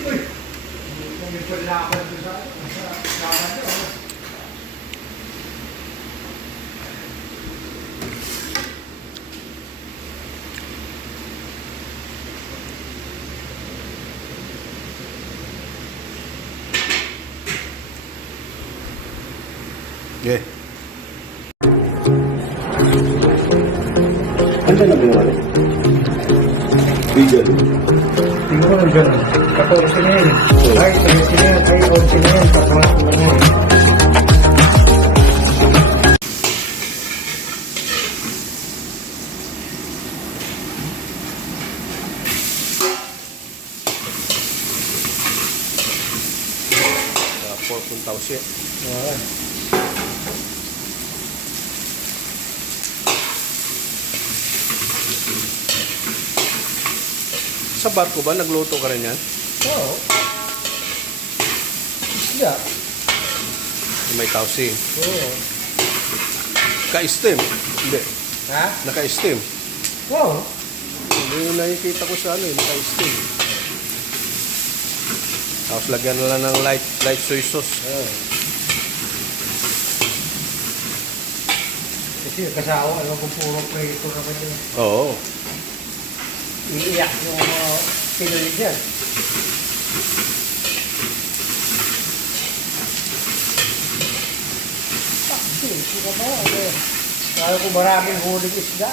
May palaban doon sa laban doon. Okay. Ano na yung ano? Vegan. Tingnan mo lang dyan. 14 na yun. Ay, 13 na yun. Ay, 11 na yun. 14 na yun. Pork kung tausi. Okay. Sa barko ba? Nagluto ka rin yan? Oo. Yeah. May tausi. Oo. Ka-steam? Hindi. Ha? Naka-steam. Oo. Yung nakikita ko sa ano eh, naka-steam. Tapos lagyan na lang ng light soy sauce. Oo. Kasi kasawa, alam ko puro prito naman yun. Oo. Iiyak yung Pinoy dyan. Sino ba? Kaya ko maraming huling isda.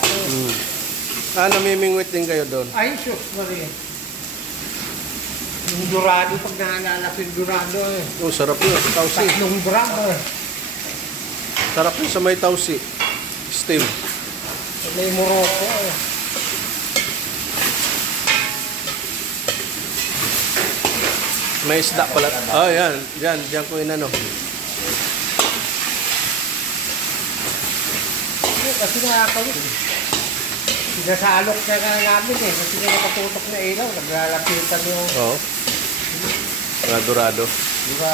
Namimingwit din kayo doon? Ay, sus na rin. Yung dorado, pag naalala ko yung dorado Oh, sarap yun. Tausi. 3 gram Sarap yun sa may tausi. Steam. May Morocco May isda pala. Oh, yan. Diyan ko inano. Kasi nakakawin. Sinasalok na ka namin kasi na nakatutok na ilaw, naglalapitan yung... Oo. Dorado. Diba?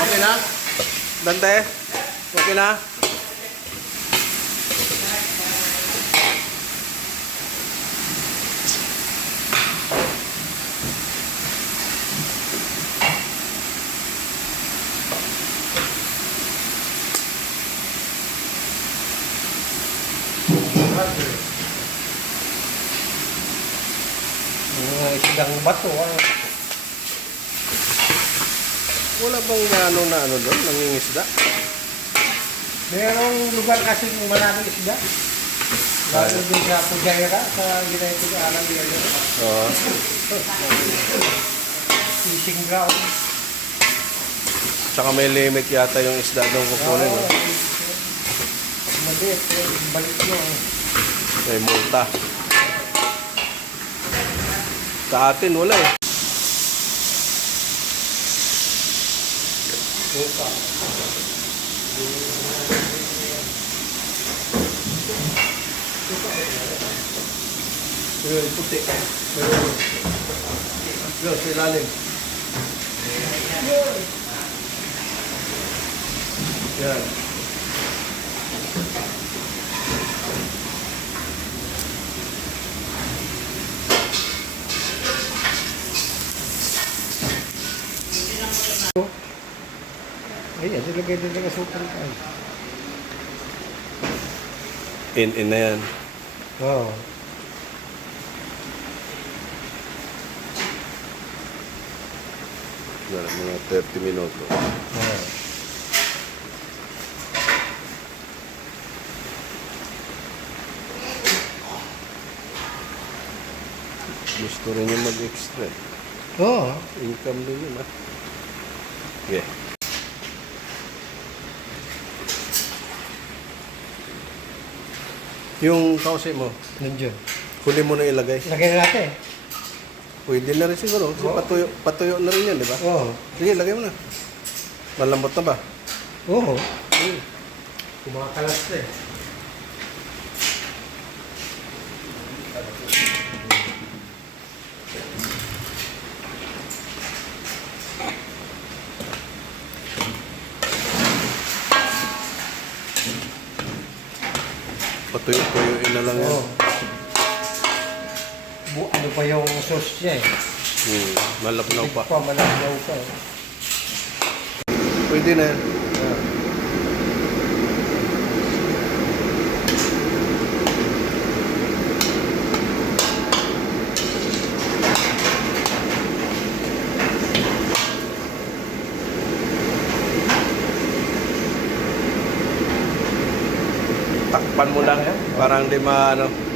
Okay na? Dante? Okay na? Mga isdang bato, Wala bang na ano doon? Nangingisda? Merong lugar kasi maraming isda. Lalo din sa Pujaira, sa United Arab Emirates. Oo. Fishing ground. Tsaka may limit yata yung isda doon kukunin. No? Maliit, balik nyo. May multa. Sa atin wala eh. Buka. Yung puti. Yung sa ilalim. Yan. Ayan, nilagay din ng asukal ka. In na yan. Oo. Mga 30 minuto. Oo. Gusto rin yung mag-extra. Oo. Income din yun ah. Okay. Yung kausi mo, Nandiyan. huli mo na ilagay. Lagay na natin. Pwede na rin siguro. Kasi Oo. patuyo na rin yan, di ba? Oo. Sige, lagay mo na. Malambot na ba? Oo. Kumakalas na eh. Tuyo-tuyuin na lang yan. Oo. Ano pa yung sauce niya eh. Malapnaw pa. Malapnaw pa eh. Pwede na yan. Ah. Takpan mo lang. Parang di maano.